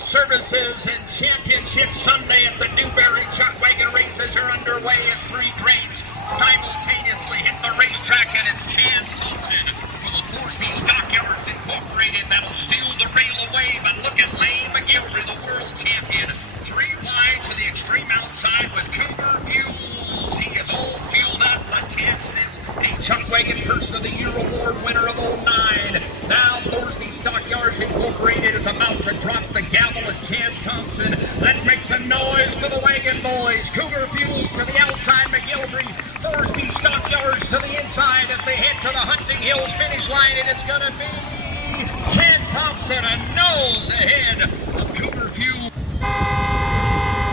Services and Championship Sunday at the DEWBERRY Chuck Wagon races are underway as three grades simultaneously hit the racetrack, and it's Chance Thompson for the Thorsby Stockyards Incorporated that'll steal the rail away. But look at Lane McGilvery, the world champion, 3 wide to the extreme outside with Cougar Fuels. He is all fueled up, but Chance a Chuck Wagon Person of the Year award winner of 09. Now Thorsby Stockyards Incorporated is about to drop the gavel at Chance Thompson. Let's make some noise for the Wagon Boys. Cougar Fuels to the outside, McGilvery. Thorsby Stockyards to the inside as they head to the Hunting Hills finish line. It is going to be Chance Thompson, a nose ahead of Cougar Fuels.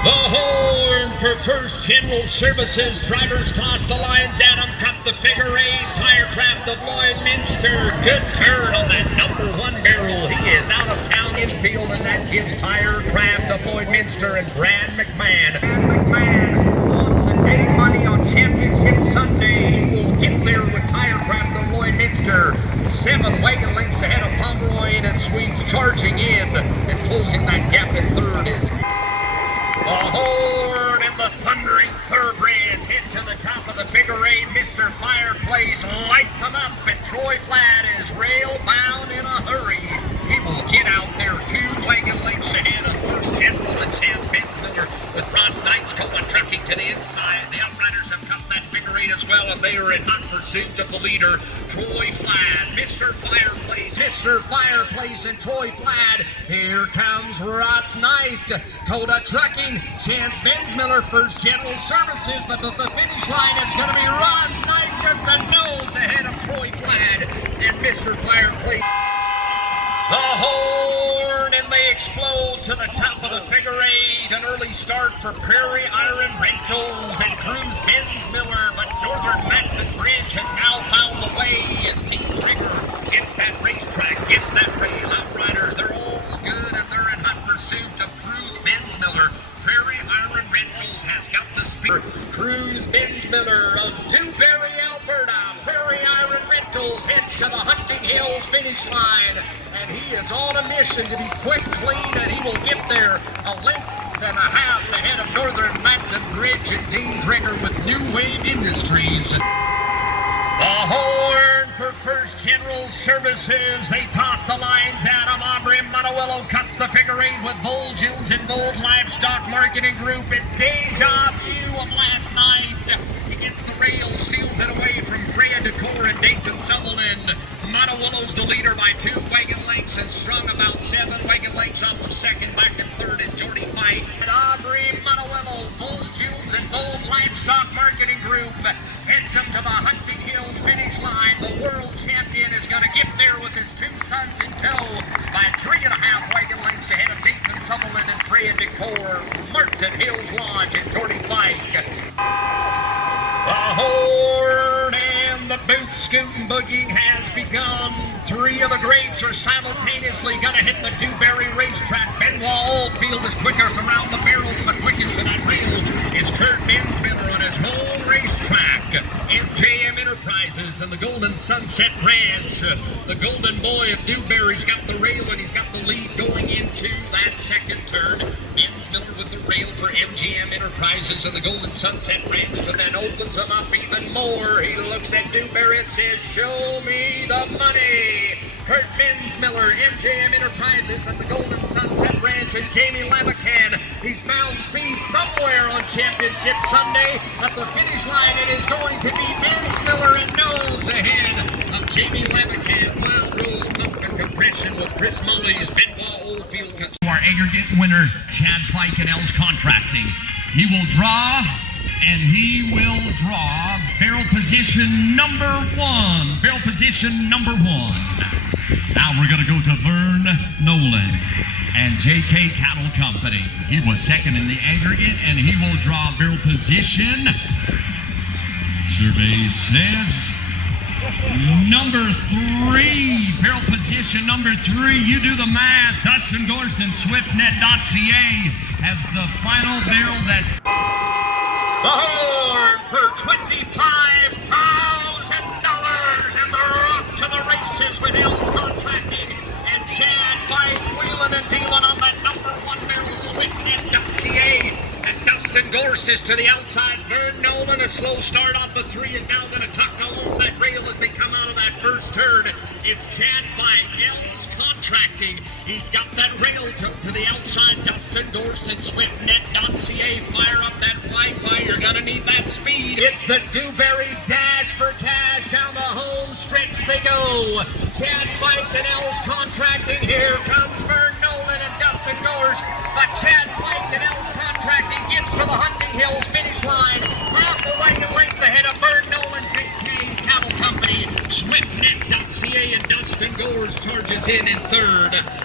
The horn for First General Services. Drivers toss the lines at him. Cut the figure 8. Tire trap of Lloydminster. Good turn on that number 1 barrel. He is out of town infield, and that gives tire trap to Lloydminster and Brad McMahon. Brad McMahon wants the day money on Championship Sunday. He will get there with tire trap to Lloydminster. 7 wagon lengths ahead of Pomeroy and Swedes charging in, and closing that gap in third is the horn and the thundering thoroughbreds head to the top of the figure 8. Mr. Fireplace lights them up, and Troy Flatt is rail bound in a hurry. He will get out there 2 wagon lengths ahead of First General and Chance Bensmiller, with Ross Knight's Cola trucking to the inside. The Outriders have cut that figure 8 as well, and they are in hot pursuit of the leader, Troy Flatt. Mr. Fireplace and Troy Flatt. Here comes Ross Knight. Coda trucking. Chance Bensmiller, First General Services, but at the finish line it's going to be Ross Knight just a nose ahead of Troy Flatt and Mr. Fireplace. The horn, and they explode to the top of the figure 8. An early start for Prairie Iron Rentals and Cruz Bensmiller, but Northern Mountain Bridge has now found the way as Team Trigger gets that racetrack, gets that rail. Outriders, they're all good, and they're in hot pursuit of Cruz Bensmiller. Prairie Iron Rentals has got the speed. Cruz Bensmiller of DEWBERRY, Alberta. Prairie Iron Rentals heads to the Hunting Hills finish line, and he is on a mission to be quick, clean, and he will get there a length and a half ahead of Northern Mountain Bridge and Dean Trigger with New Wave Industries. The horn for First General Services. They toss the lines at him. Aubrey Monowillo cuts the figure 8 with Bold Jones and Bold Livestock Marketing Group. It's deja vu of last night. He gets the rail, steals it away from Freya Decor and Dayton Sutherland. Monowillow's the leader by 2 wagon lengths and strung about 7 wagon lengths off of second. Back in third is Jordy Pike. And Aubrey Monowillo, Bold Jones and Bold Livestock Marketing Group heads him to the Hunting Hills finish line. The world champion is going to get there with his 2 sons in tow by 3.5 wagon lengths ahead of Dayton Sutherland and Freya Decor, Martin Hills Lodge and Jordy Pike. The horn and the boot scooting boogie has begun. 3 of the greats are simultaneously going to hit the DEWBERRY racetrack. Benoit Oldfield is quickest around the barrels, but quickest to that rail is Kurt Bensmiller on his home racetrack. MJM Enterprises and the Golden Sunset Ranch. The golden boy of DEWBERRY's got the rail, and he's got the lead going into that second turn. Bensmiller with the rail for MGM Enterprises and the Golden Sunset Ranch, and then opens them up even more. He looks at DEWBERRY and says, "Show me the money." Kurt Bensmiller, MJM Enterprises and the Golden Sunset Ranch, and Jamie Levican. He's found speed somewhere on Championship Sunday. At the finish line, it is going to be Bensmiller and nose ahead of Jamie Levican. Wild Rose Pumpkin Compression with Chris Mully's Benoit Oldfield. Our aggregate winner, Chad Pike and L's Contracting. He will draw, and he will draw barrel position number 1. Barrel position number 1. Now we're going to go to Vern Nolan and JK Cattle Company. He was second in the aggregate, and he will draw barrel position. Survey says number 3. Barrel position number 3. You do the math. Dustin Gorson, SwiftNet.ca has the final barrel. That's the horn for $25,000, and they're off to the races with L's Contracting and Chad Pike wheeling and dealing on that number Gorst is to the outside. Vern Nolan, a slow start off the 3, is now going to tuck along that rail as they come out of that first turn. It's Chad Pike. L's contracting. He's got that rail to the outside. Dustin Gorst and SwiftNet.ca. Fire up that Wi-Fi. You're going to need that speed. It's the DEWBERRY Dash for Cash. Down the home stretch they go. Chad Pike and L's contracting. Here comes Vern Nolan and Dustin Gorst. But Chad Pike and L's contracting gets to the Hunting Hills finish line. Half a wagon length ahead of Vern Nolan, J.K. Cattle Company. SwiftNet.ca and Dustin Gorst charges in third.